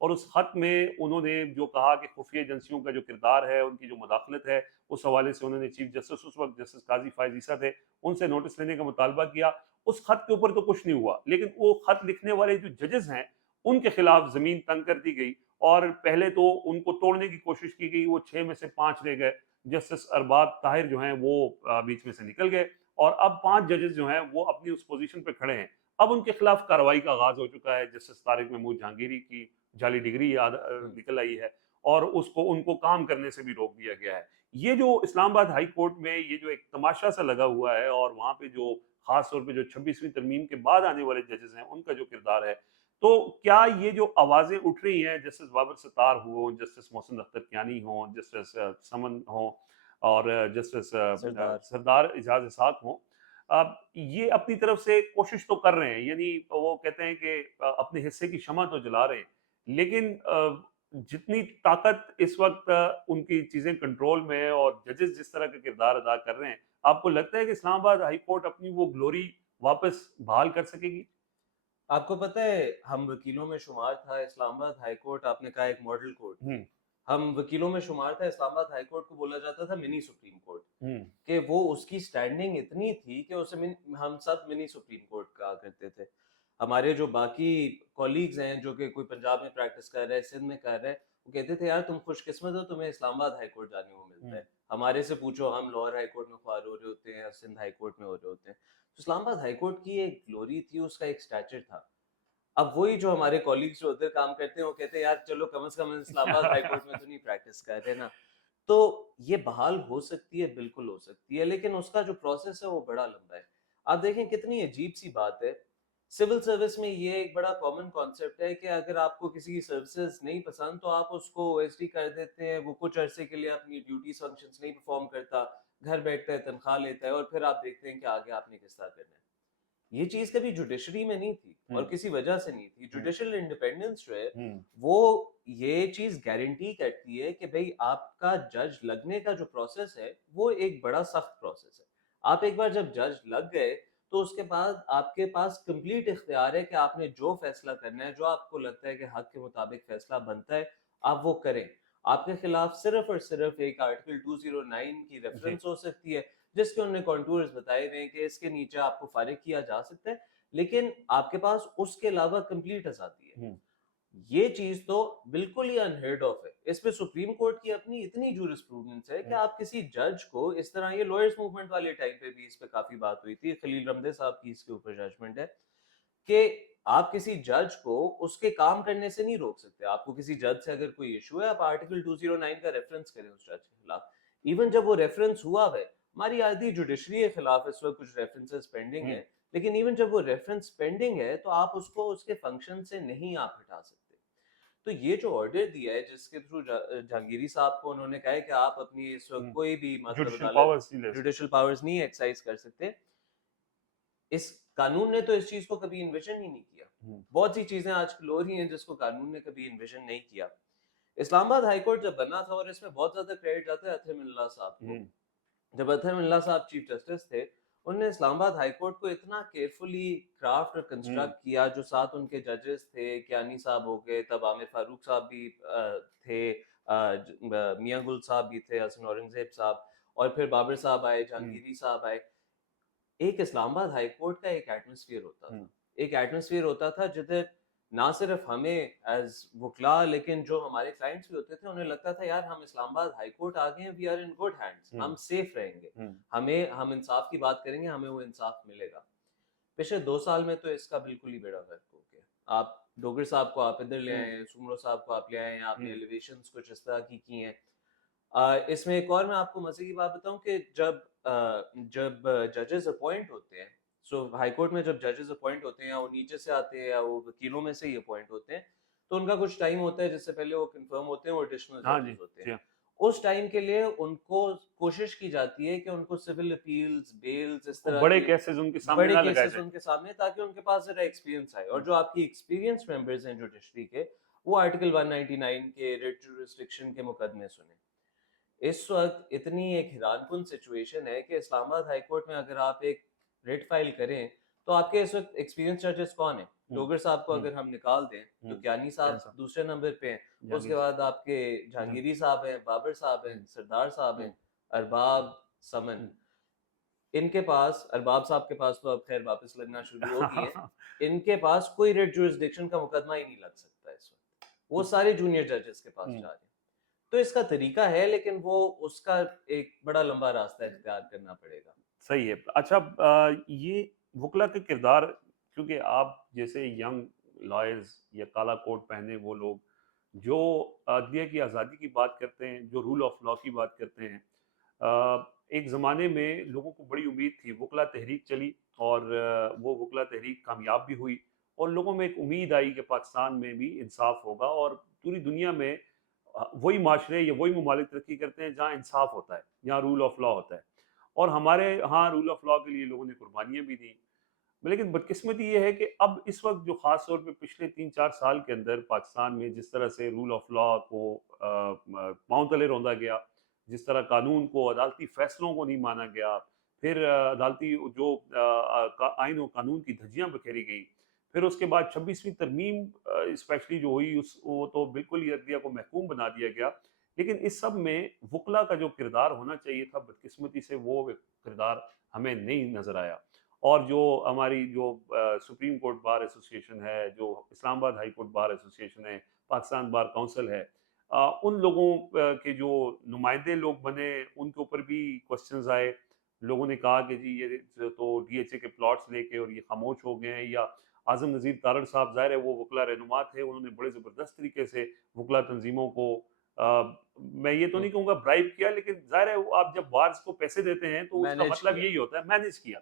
اور اس خط میں انہوں نے جو کہا کہ خفیہ ایجنسیوں کا جو کردار ہے، ان کی جو مداخلت ہے، اس حوالے سے انہوں نے چیف جسٹس اس وقت جسٹس قاضی فائز عیسیٰ تھے، ان سے نوٹس لینے کا مطالبہ کیا۔ اس خط کے اوپر تو کچھ نہیں ہوا، لیکن وہ خط لکھنے والے جو ججز ہیں ان کے خلاف زمین تنگ کر دی گئی، اور پہلے تو ان کو توڑنے کی کوشش کی گئی، وہ 6 میں سے 5 رہ گئے، جسٹس ارباب طاہر جو ہیں وہ بیچ میں سے نکل گئے، اور اب 5 ججز جو ہیں وہ اپنی اس پوزیشن پہ کھڑے ہیں۔ اب ان کے خلاف کارروائی کا آغاز ہو چکا ہے، جسٹس طارق محمود جہانگیری کی جعلی ڈگری نکل آئی ہے، اور ان کو کام کرنے سے بھی روک دیا گیا ہے۔ یہ جو اسلام آباد ہائی کورٹ میں یہ جو ایک تماشا سا لگا ہوا ہے، اور وہاں پہ جو خاص طور پہ جو 26ویں ترمیم کے بعد آنے والے ججز ہیں ان کا جو کردار ہے، تو کیا یہ جو آوازیں اٹھ رہی ہیں، جسٹس بابر ستار ہوں، جسٹس محسن اختر کیانی ہوں، جسٹس سمن ہوں، اور جسٹس سردار سردار اعجاز اسحاق ہوں، یہ اپنی طرف سے کوشش تو کر رہے ہیں، یعنی وہ کہتے ہیں کہ اپنے حصے کی شمع تو جلا رہے ہیں، لیکن جتنی طاقت اس وقت ان کی چیزیں کنٹرول میں ہے اور ججز جس طرح کا کردار ادا کر رہے ہیں، آپ کو لگتا ہے کہ اسلام آباد ہائی کورٹ اپنی وہ گلوری واپس بحال کر سکے گی؟ آپ کو پتہ ہے ہم وکیلوں میں شمار تھا اسلام آباد ہائی کورٹ، آپ نے کہا ایک ماڈل کورٹ تھی، ہوں ہم وکیلوں میں شمار تھا اسلام آباد ہائی کورٹ کو بولا جاتا تھا منی سپریم کورٹ، ہوں کہ وہ اس کی سٹینڈنگ اتنی تھی کہ اسے ہم سب منی سپریم کورٹ کہا کرتے تھے۔ ہمارے جو باقی کولیگز ہیں جو کہ کوئی پنجاب میں پریکٹس کر رہے ہیں، سندھ میں کر رہے ہیں، وہ کہتے تھے یار تم خوش قسمت ہو، تمہیں اسلام آباد ہائی کورٹ جانے کو ملتا ہے، ہمارے سے پوچھو ہم لاہور ہائی کورٹ میں خوار ہو رہے ہوتے ہیں، سندھ ہائی کورٹ میں ہو رہے ہوتے ہیں۔ تو اسلام آباد ہائی کورٹ کی ایک گلوری تھی، اس کا ایک اسٹیچر تھا۔ اب وہی جو ہمارے کولیگز جو ادھر کام کرتے ہیں وہ کہتے ہیں یار چلو کم از کم اسلام آباد ہائی کورٹ میں تو نہیں پریکٹس کر رہے نا۔ تو یہ بحال ہو سکتی ہے، بالکل ہو سکتی ہے، لیکن اس کا جو پروسیس ہے وہ بڑا لمبا ہے۔ آپ دیکھیں کتنی عجیب سی بات ہے، سول سروس میں یہ ایک بڑا کامن کانسیپٹ ہے کہ اگر آپ کو کسی کی سروسز نہیں پسند تو آپ اس کو او ایس ڈی کر دیتے ہیں، وہ کچھ عرصے کے لیے اپنی ڈیوٹیز فنکشنز نہیں پرفارم کرتا، گھر بیٹھتا ہے، تنخواہ لیتا ہے، اور پھر آپ دیکھتے ہیں کہ آگے آپ نے کس طرح کرنا ہے۔ یہ چیز کبھی جوڈیشری میں نہیں تھی اور کسی وجہ سے نہیں تھی۔ جوڈیشل انڈیپینڈنس جو ہے وہ یہ چیز گارنٹی کرتی ہے کہ بھئی آپ کا جج لگنے کا جو پروسیس ہے وہ ایک بڑا سخت پروسیس ہے۔ آپ ایک بار جب جج لگ گئے تو اس کے بعد آپ کے پاس کمپلیٹ اختیار ہے کہ آپ نے جو فیصلہ کرنا ہے، جو آپ کو لگتا ہے کہ حق کے مطابق فیصلہ بنتا ہے، آپ وہ کریں۔ آپ کے خلاف صرف اور صرف ایک آرٹیکل 209 کی جی ریفرنس ہو سکتی ہے، جس کے انہوں نے کانٹورز بتائے ہوئے ہیں کہ اس کے نیچے آپ کو فارغ کیا جا سکتا ہے، لیکن آپ کے پاس اس کے علاوہ کمپلیٹ آزادی ہے۔ ہوں یہ چیز تو بالکل ہی انہرڈ آف ہے۔ اس پہ سپریم کورٹ کی اپنی اتنی جورسپروڈنس ہے کہ آپ کسی جج کو اس طرح، یہ لوئرز موومنٹ والے ٹائم پہ بھی اس پہ کافی بات ہوئی تھی، خلیل رمدے صاحب کی اس کے اوپر ججمنٹ ہے کہ آپ کسی جج کو اس کے کام کرنے سے نہیں روک سکتے۔ آپ کو کسی جج سے اگر کوئی ایشو ہے، آپ آرٹیکل 209 کا ریفرنس کریں اس جج کے خلاف۔ ایون جب وہ ریفرنس ہوا ہے، ہماری آدھی جوڈیشری کے خلاف اس وقت کچھ ریفرنسز پینڈنگ ہیں، لیکن ایون جب وہ ریفرنس پینڈنگ ہے تو آپ اس کو اس کے فنکشن سے نہیں آپ ہٹا سکتے۔ تو یہ جو آرڈر دیا ہے جس کے تھرو جہانگیری صاحب کو انہوں نے کہا ہے کہ آپ اپنی اس وقت کوئی بھی مطلب جوڈیشل عدالت پاورز نہیں لے سکتے۔ جوڈیشل پاورز نہیں ایکسرسائز کر سکتے، اس قانون نے تو اس چیز کو کبھی انویژن ہی نہیں کیا۔ بہت سی چیزیں آج کل ہو رہی ہیں جس کو قانون نے کبھی انویژن نہیں کیا۔ اسلام آباد ہائی کورٹ جب بنا تھا، اور اس میں بہت زیادہ کریڈٹ جاتا ہے اطہر من اللہ صاحب کو، جب اطہر من اللہ صاحب چیف جسٹس تھے، انہوں نے اسلام آباد ہائی کورٹ کو اتنا کیئرفلی کرافٹ اور کنسٹرکٹ کیا، جو ساتھ ان کے ججز تھے، کیانی صاحب ہو گئے، تب عامر فاروق صاحب بھی تھے، میاں گل صاحب بھی تھے، حسن اورنگزیب صاحب، اور پھر بابر صاحب آئے، جہانگیری صاحب آئے۔ ایک اسلام آباد ہائی کورٹ کا ایک ایٹماسفیئر ہوتا تھا، ایک ایٹماسفیئر ہوتا تھا جدھر نہ صرف ہمیں ایز وکلا، لیکن جو ہمارے کلائنٹس بھی ہوتے تھے انہیں لگتا تھا یار ہم اسلام آباد ہائی کورٹ آ گئے ہیں، we are in good hands, ہم سیف رہیں گے، ہم انصاف کی بات کریں گے، ہمیں وہ انصاف ملے گا۔ پچھلے 2 سال میں تو اس کا بالکل ہی بیڑا غرق ہو گیا۔ آپ ڈوگر صاحب کو آپ ادھر لے آئے ہیں، سومرو صاحب کو آپ لے آئے ہیں، آپ نے ایلیویشنز کچھ اس طرح کی ہیں۔ اس میں ایک اور میں آپ کو مزے کی بات بتاؤں کہ جب ججز اپوائنٹ ہوتے ہیں، سو ہائی کورٹ میں جب ججز اپوائنٹ ہوتے ہیں، یا وہ نیچے سے آتے ہیں یا وہ وکیلوں میں سے ہی اپوائنٹ ہوتے ہیں، تو ان کا کچھ ٹائم ہوتا ہے جس سے پہلے وہ کنفرم ہوتے ہیں، وہ ایڈیشنل ہاں جی ججز ہوتے جی ہیں۔ اس ٹائم کے لیے ان کو کوشش کی جاتی ہے کہ ان کو سول اپیلز، بیلز، اس طرح بڑے کی کیسز ان کے سامنے بڑے نہ لگائے کیسز جائیں۔ ان کے سامنے، تاکہ ان کے پاس ذرا ایکسپیرینس آئے، اور جو آپ کی ایکسپیرینس ممبرز ہیں جوڈیشری کے، وہ آرٹیکل 199 کے ریٹ جورسڈکشن کے مقدمے سنیں۔ اس وقت اتنی ایک حیران کن سچویشن ہے کہ اسلام آباد ہائی کورٹ میں اگر آپ ایک ریٹ فائل کریں تو آپ کے اس وقت ایکسپیرینس ججز کون ہیں؟ ڈوگر صاحب کو ہوں، اگر ہم نکال دیں تو ہوں، کیانی کیا صاحب دوسرے نمبر پہ ہیں، اس جہانگیر کے بعد آپ کے جہانگیری صاحب ہیں، بابر صاحب ہیں، ہوں، سردار صاحب ہیں، ہوں، ارباب، سمن. ہوں۔ ان کے پاس، ارباب صاحب کے پاس تو اب خیر واپس لگنا شروع ہو گئی ہیں، ان کے پاس کوئی ریٹ جورسڈکشن کا مقدمہ ہی نہیں لگ سکتا اس وقت، وہ سارے جونیئر ججز کے پاس جا رہے ہیں. تو اس کا طریقہ ہے لیکن وہ اس کا ایک بڑا لمبا راستہ اختیار کرنا پڑے گا. صحیح ہے. اچھا یہ وکلا کے کردار، کیونکہ آپ جیسے ینگ لائرز یا کالا کوٹ پہنے وہ لوگ جو عدلیہ کی آزادی کی بات کرتے ہیں، جو رول آف لا کی بات کرتے ہیں، ایک زمانے میں لوگوں کو بڑی امید تھی، وکلا تحریک چلی اور وہ وکلا تحریک کامیاب بھی ہوئی اور لوگوں میں ایک امید آئی کہ پاکستان میں بھی انصاف ہوگا اور پوری دنیا میں وہی معاشرے یا وہی ممالک ترقی کرتے ہیں جہاں انصاف ہوتا ہے، جہاں رول آف لا ہوتا ہے. اور ہمارے ہاں رول آف لا کے لیے لوگوں نے قربانیاں بھی دیں. لیکن بدقسمتی یہ ہے کہ اب اس وقت جو خاص طور پہ پچھلے 3-4 سال کے اندر پاکستان میں جس طرح سے رول آف لا کو پاؤں تلے روندا گیا، جس طرح قانون کو، عدالتی فیصلوں کو نہیں مانا گیا، پھر عدالتی جو آئین و قانون کی دھجیاں بکھیری گئی، پھر اس کے بعد 26ویں ترمیم اسپیشلی جو ہوئی وہ تو بالکل ہی عدلیہ کو محکوم بنا دیا گیا. لیکن اس سب میں وکلا کا جو کردار ہونا چاہیے تھا بدقسمتی سے وہ کردار ہمیں نہیں نظر آیا. اور جو ہماری جو سپریم کورٹ بار ایسوسیشن ہے، جو اسلام آباد ہائی کورٹ بار ایسوسیشن ہے، پاکستان بار کونسل ہے، ان لوگوں کے جو نمائندے لوگ بنے ان کے اوپر بھی کوسچنز آئے. لوگوں نے کہا کہ جی یہ تو ڈی ایچ اے کے پلاٹس لے کے اور یہ خاموش ہو گئے ہیں، یا اعظم نذیر تارڑ صاحب ظاہر ہے وہ وکلا رہنما تھے، انہوں نے بڑے زبردست طریقے سے وکلا تنظیموں کو میں یہ تو نہیں کہوں گا برائب کیا، لیکن ظاہر ہے آپ جب بارز کو پیسے دیتے ہیں تو اس کا مینیج مطلب کیا. یہی ہوتا ہے مینیج کیا،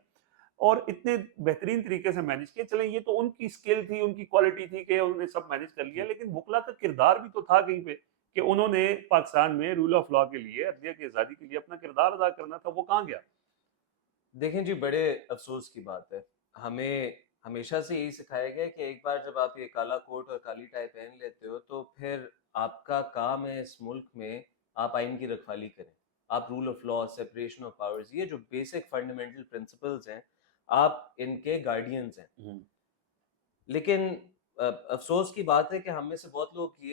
اور اتنے بہترین طریقے سے مینیج کیا. چلیں یہ تو ان کی اسکل تھی، ان کی کوالٹی تھی کہ انہوں نے سب مینیج کر لیا، لیکن وکلا کا کردار بھی تو تھا کہیں پہ کہ انہوں نے پاکستان میں رول آف لا کے لیے، عدلیہ کی آزادی کے لیے اپنا کردار ادا کرنا تھا. وہ کہاں گیا؟ دیکھیں جی، بڑے افسوس کی بات ہے، ہمیں ہمیشہ سے یہی سکھایا گیا کہ ایک بار جب آپ یہ کالا کوٹ اور کالی ٹائی پہن لیتے ہو تو پھر آپ کا کام ہے اس ملک میں آپ آئین کی رکھوالی کریں، آپ rule of law, separation of powers, یہ جو بیسک فنڈامنٹل پرنسپلز ہیں آپ ان کے گارڈینز ہیں. لیکن افسوس کی بات ہے کہ ہم میں سے بہت لوگ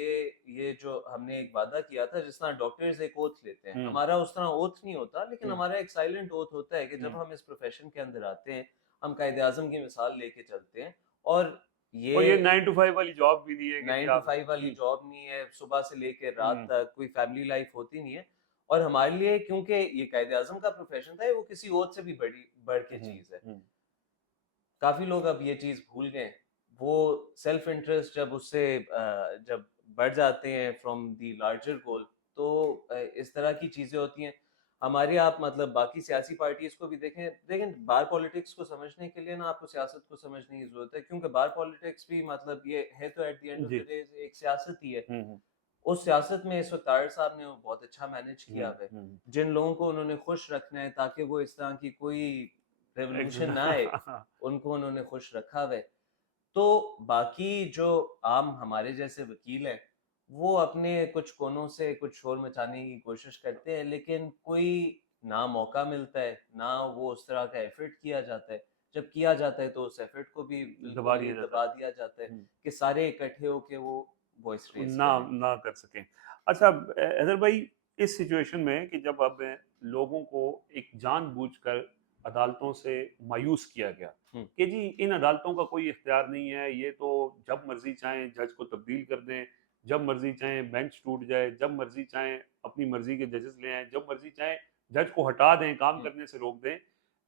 یہ جو ہم نے ایک وعدہ کیا تھا، جس طرح ڈاکٹرز ایک اوتھ لیتے ہیں، ہمارا اس طرح اوتھ نہیں ہوتا، لیکن ہمارا ایک سائلنٹ اوتھ ہوتا ہے کہ جب ہم اس پروفیشن کے اندر آتے ہیں ہم قائد اعظم کی مثال لے کے چلتے ہیں. اور اور یہ یہ 9 to 5 والی جاب بھی نہیں ہے کہ جی 9 to آپ 5 والی جاب نہیں ہے، صبح سے لے کے رات تک کوئی فیملی لائف ہوتی نہیں ہے. اور ہمارے لیے کیونکہ یہ قائد اعظم کا پروفیشن تھا، وہ کسی اوتھ سے بھی بڑھ کے چیز ہے. کافی لوگ اب یہ چیز بھول گئے، وہ سیلف انٹرسٹ جب اس سے جب بڑھ جاتے ہیں فرام دی لارجر گول، تو اس طرح کی چیزیں ہوتی ہیں. ہمارے آپ مطلب باقی سیاسی پارٹیز کو بھی دیکھیں بار پالیٹکس کو سمجھنے کے لیے نا آپ کو سیاست کو سمجھنے کی ضرورت ہے، کیونکہ بار پالیٹکس بھی مطلب یہ ہے تو at the end of the day ایک سیاست ہی ہے. اس سیاست میں اس وقت طاہر صاحب نے بہت اچھا مینیج کیا ہوا ہے. جن لوگوں کو انہوں نے خوش رکھنا ہے تاکہ وہ اس طرح کی کوئی ریولوشن نہ آئے، ان کو انہوں نے خوش رکھا ہوا ہے. تو باقی جو عام ہمارے جیسے وکیل ہیں وہ اپنے کچھ کونوں سے کچھ شور مچانے کی کوشش کرتے ہیں، لیکن کوئی نہ موقع ملتا ہے نہ وہ اس طرح کا ایفرٹ کیا جاتا ہے. جب کیا جاتا ہے تو اس ایفرٹ کو بھی دبا بالکل ہی دیا جاتا دبا دیا جاتا ہے کہ سارے اکٹھے ہو کے وہ وائس ریز کریں. نہ کر سکیں. اچھا حیدر بھائی، اس سچویشن میں کہ جب اب لوگوں کو ایک جان بوجھ کر عدالتوں سے مایوس کیا گیا کہ جی ان عدالتوں کا کوئی اختیار نہیں ہے، یہ تو جب مرضی چاہیں جج کو تبدیل کر دیں، جب مرضی چاہیں بینچ ٹوٹ جائے، جب مرضی چاہیں اپنی مرضی کے ججز لے آئیں، جب مرضی چاہیں جج کو ہٹا دیں، کام کرنے سے روک دیں،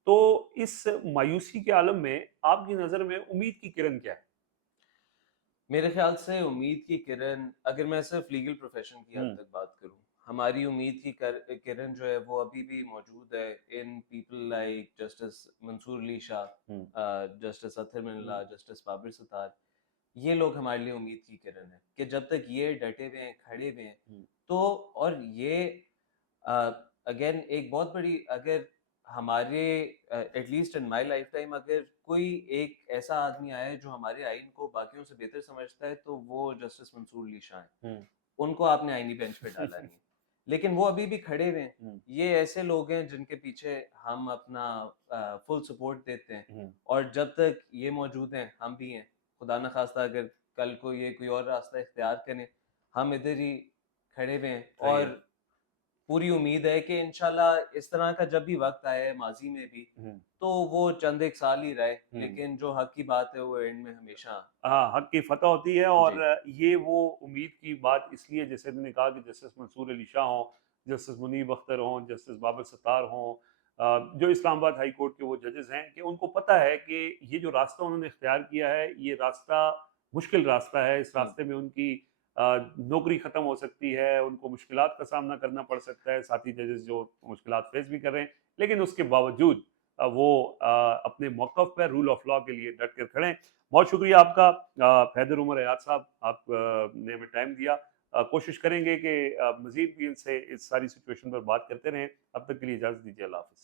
تو اس مایوسی کے عالم میں آپ کی نظر میں امید کی کرن کیا ہے؟ میرے خیال سے امید کی کرن، اگر میں صرف لیگل پروفیشن کی حد تک بات کروں، ہماری امید کی کرن جو ہے وہ ابھی بھی موجود ہے in people like justice Mansoor Ali Shah, justice Athar Minallah, justice Babar ستار. یہ لوگ ہمارے لیے امید کی کرن ہے کہ جب تک یہ ڈٹے ہوئے ہیں، کھڑے ہوئے ہیں تو. اور یہ اگین ایک بہت بڑی، اگر ہمارے at least in my life time اگر کوئی ایک ایسا آدمی آیا ہے جو ہمارے آئین کو باقیوں سے بہتر سمجھتا ہے تو وہ جسٹس منصور علی شاہ ہیں. ان کو آپ نے آئینی بینچ پہ ڈالا نہیں ہے. لیکن وہ ابھی بھی کھڑے ہوئے ہیں. ہوں، یہ ایسے لوگ ہیں جن کے پیچھے ہم اپنا فل سپورٹ دیتے ہیں، ہوں، اور جب تک یہ موجود ہیں ہم بھی ہیں. خدا نخواستہ اگر کل کو یہ کوئی اور راستہ اختیار کریں، ہم ادھر ہی کھڑے ہوئے ہیں. صحیح اور ہے. پوری امید ہے کہ انشاءاللہ اس طرح کا جب بھی وقت آئے ماضی میں بھی، ہوں، تو وہ چند ایک سال ہی رہے، ہوں. لیکن جو حق کی بات ہے وہ اینڈ میں ہمیشہ. ہاں، حق کی فتح ہوتی ہے. اور جی یہ وہ امید کی بات اس لیے جیسے میں نے کہا کہ جسٹس منصور علی شاہ ہوں، جسٹس منیب اختر ہوں، جسٹس بابر ستار ہوں، جو اسلام آباد ہائی کورٹ کے وہ ججز ہیں، کہ ان کو پتہ ہے کہ یہ جو راستہ انہوں نے اختیار کیا ہے یہ راستہ مشکل راستہ ہے. اس ہوں راستے میں ان کی نوکری ختم ہو سکتی ہے، ان کو مشکلات کا سامنا کرنا پڑ سکتا ہے. ساتھی ججز جو مشکلات فیس بھی کر رہے ہیں، لیکن اس کے باوجود وہ اپنے موقف پر رول آف لاء کے لیے ڈٹ کر کھڑے ہیں. بہت شکریہ آپ کا حیدر عمر حیات صاحب، آپ نے ہمیں ٹائم دیا. کوشش کریں گے کہ مزید بھی ان سے اس ساری سچویشن پر بات کرتے رہیں. اب تک کے لیے اجازت دیجیے. اللہ حافظ.